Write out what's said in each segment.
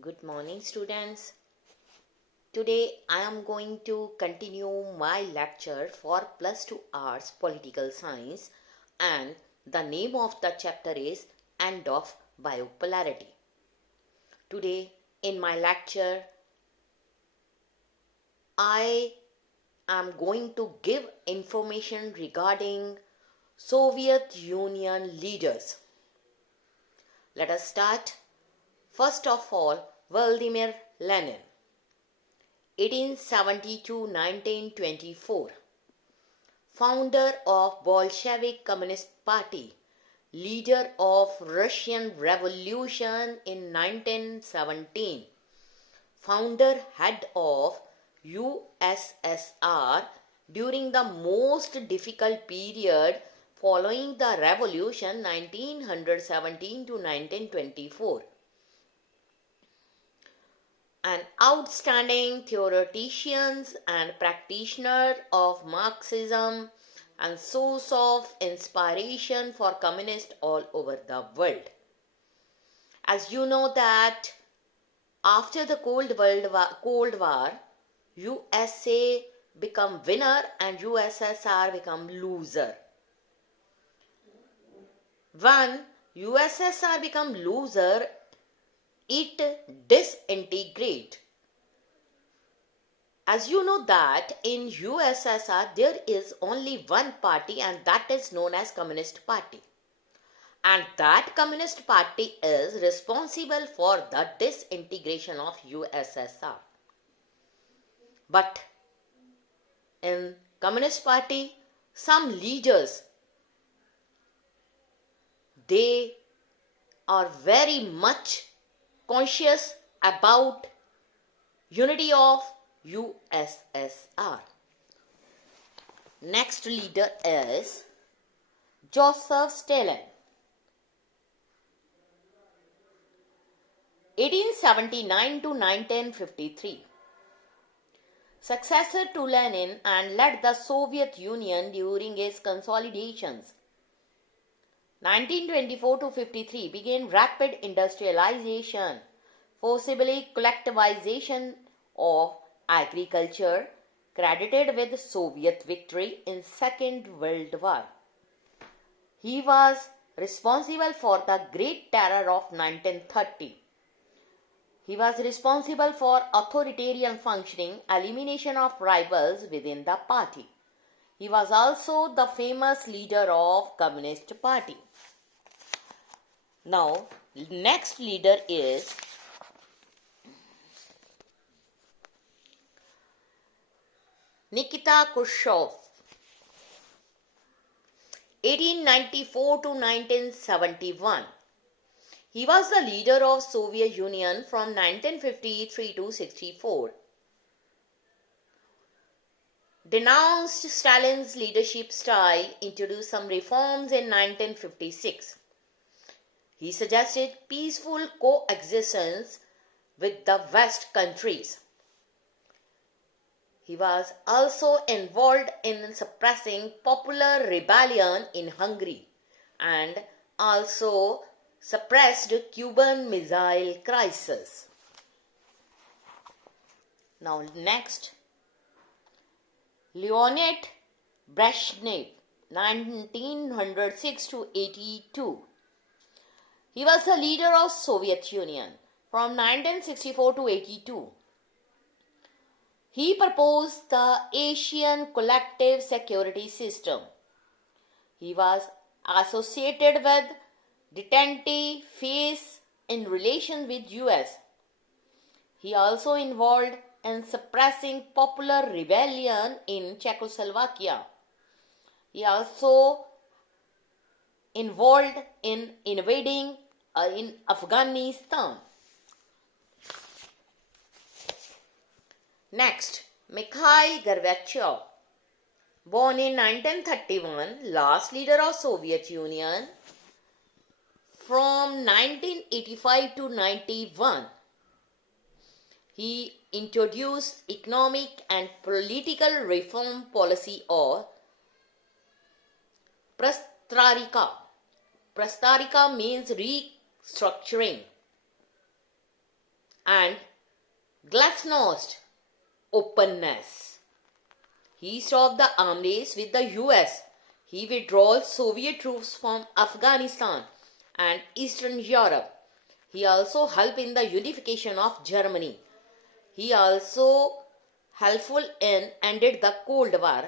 Good morning, students. Today I am going to continue my lecture for Plus 2 Arts Political Science, and the name of the chapter is End of Biopolarity. Today in my lecture I am going to give information regarding Soviet Union leaders. Let us start. First of all, Vladimir Lenin, 1870 to 1924, founder of Bolshevik Communist Party, leader of Russian Revolution in 1917, founder head of USSR during the most difficult period following the revolution 1917 to 1924. An outstanding theoretician and practitioner of Marxism and source of inspiration for communists all over the world. As you know that after the Cold War, USA become winner and USSR become loser. When USSR become loser, it disintegrate. As you know that in USSR there is only one party, and that is known as Communist Party. And that Communist Party is responsible for the disintegration of USSR. But in Communist Party, some leaders, they are very much conscious about unity of USSR. Next leader is Joseph Stalin, 1879 to 1953, successor to Lenin and led the Soviet Union during its consolidations. 1924 to 53 began rapid industrialization, forcibly collectivization of agriculture, credited with Soviet victory in Second World War. He was responsible for the Great Terror of 1930. He was responsible for authoritarian functioning, elimination of rivals within the party. He was also the famous leader of Communist Party. Now, next leader is Nikita Khrushchev, 1894 to 1971. He was the leader of Soviet Union from 1953 to 64. Denounced Stalin's leadership style, introduced some reforms in 1956. He suggested peaceful coexistence with the West countries. He was also involved in suppressing popular rebellion in Hungary and also suppressed Cuban Missile Crisis. Now next, Leonid Brezhnev, 1906 to 82. He was the leader of Soviet Union from 1964 to 82. He proposed the Asian Collective Security System. He was associated with detente phase in relation with US. He also involved in suppressing popular rebellion in Czechoslovakia. He also involved in invading in Afghanistan. Next, Mikhail Gorbachev, born in 1931, last leader of Soviet Union from 1985 to 91. He introduced economic and political reform policy of Perestroika. Perestroika means restructuring. and glasnost, openness. He stopped the arms race with the US. He withdrew Soviet troops from Afghanistan and Eastern Europe. He also helped in the unification of Germany. He also helpful in ended the Cold War,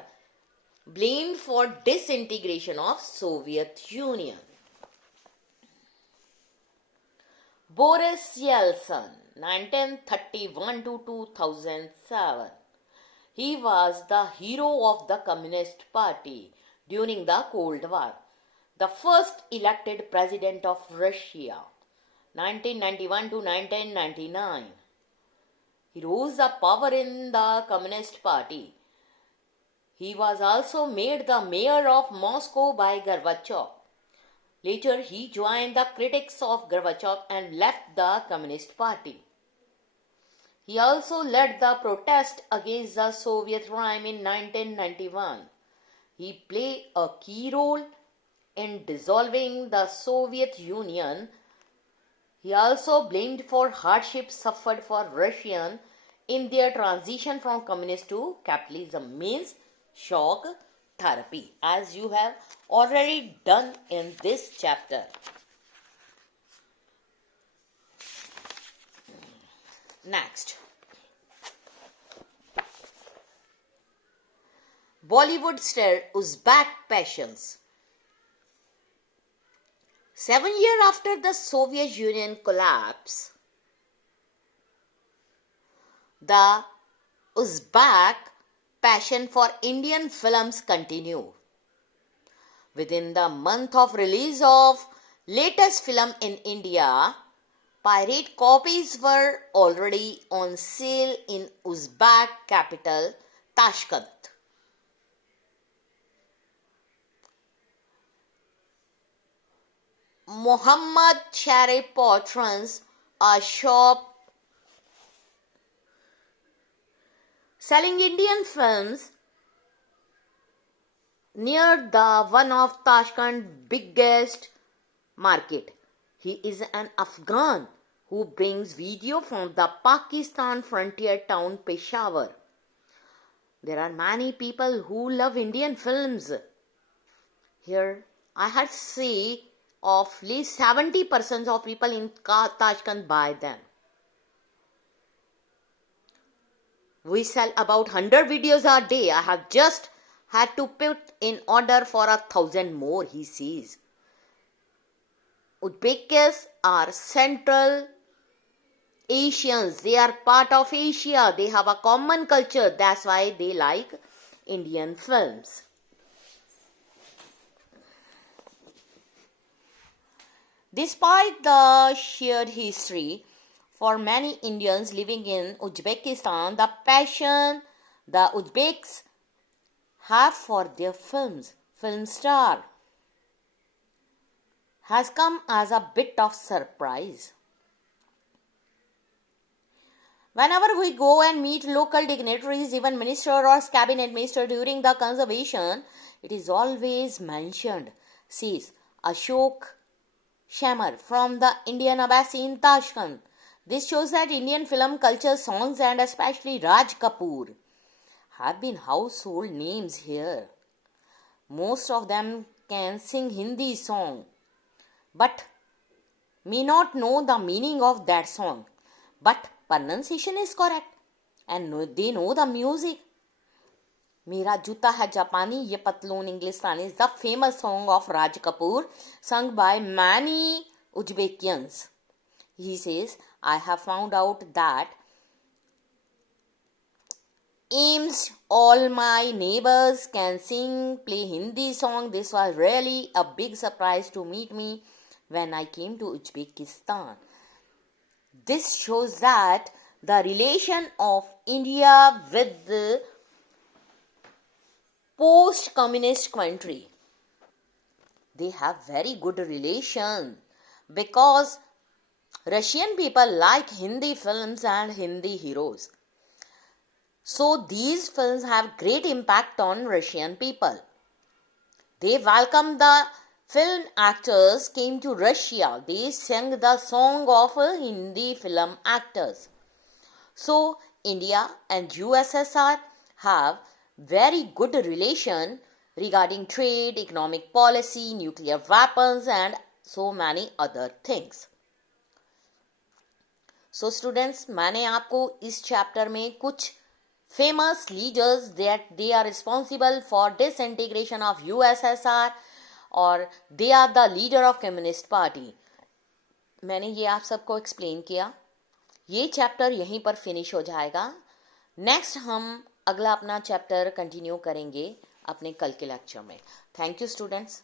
blamed for disintegration of Soviet Union. Boris Yeltsin, 1931 to 2007. He was the hero of the Communist Party during the Cold War, the first elected president of Russia, 1991 to 1999. He rose the power in the Communist Party. He was also made the mayor of Moscow by Gorbachev. Later, he joined the critics of Gorbachev and left the Communist Party. He also led the protest against the Soviet regime in 1991. He played a key role in dissolving the Soviet Union. He also blamed for hardships suffered for Russians in their transition from communist to capitalism, means shock therapy, as you have already done in this chapter. Next, Bollywood star Uzbek passions. 7 years after the Soviet Union collapse, the Uzbek passion for Indian films continue. Within the month of release of latest film in India, pirate copies were already on sale in Uzbek capital Tashkent. Muhammad Sharif runs a shop selling Indian films near the one of Tashkent's biggest market. He is an Afghan who brings video from the Pakistan frontier town Peshawar. There are many people who love Indian films. Here I had seen of least 70% of people in Tashkent buy them. We sell about 100 videos a day. I have just had to put in order for 1,000 more, he says. Uzbeks are Central Asians. They are part of Asia. They have a common culture. That's why they like Indian films. Despite the shared history, for many Indians living in Uzbekistan, the passion the Uzbeks have for their film star, has come as a bit of surprise. Whenever we go and meet local dignitaries, even minister or cabinet minister during the conservation, it is always mentioned, says Ashok Shamar from the Indian Embassy in Tashkent. This shows that Indian film culture, songs and especially Raj Kapoor have been household names here. Most of them can sing Hindi song but may not know the meaning of that song. But pronunciation is correct and they know the music. Mera Juta Hai Japani, Ye Patloon Englishani is the famous song of Raj Kapoor, sung by many Uzbekians. He says, I have found out that aims all my neighbors can sing, play Hindi song. This was really a big surprise to meet me when I came to Uzbekistan. This shows that the relation of India with the post-communist country, they have very good relation because Russian people like Hindi films and Hindi heroes. So these films have great impact on Russian people. They welcome the film actors came to Russia. They sang the song of Hindi film actors. So India and USSR have very good relation regarding trade, economic policy, nuclear weapons and so many other things. So students, मैंने आपको इस chapter में कुछ famous leaders that they are responsible for disintegration of USSR और they are the leader of Communist Party, मैंने ये आप सबको एक्सप्लेन किया. ये चैप्टर यहीं पर फिनिश हो जाएगा. नेक्स्ट हम अगला अपना चैप्टर कंटिन्यू करेंगे अपने कल के लेक्चर में. Thank you students.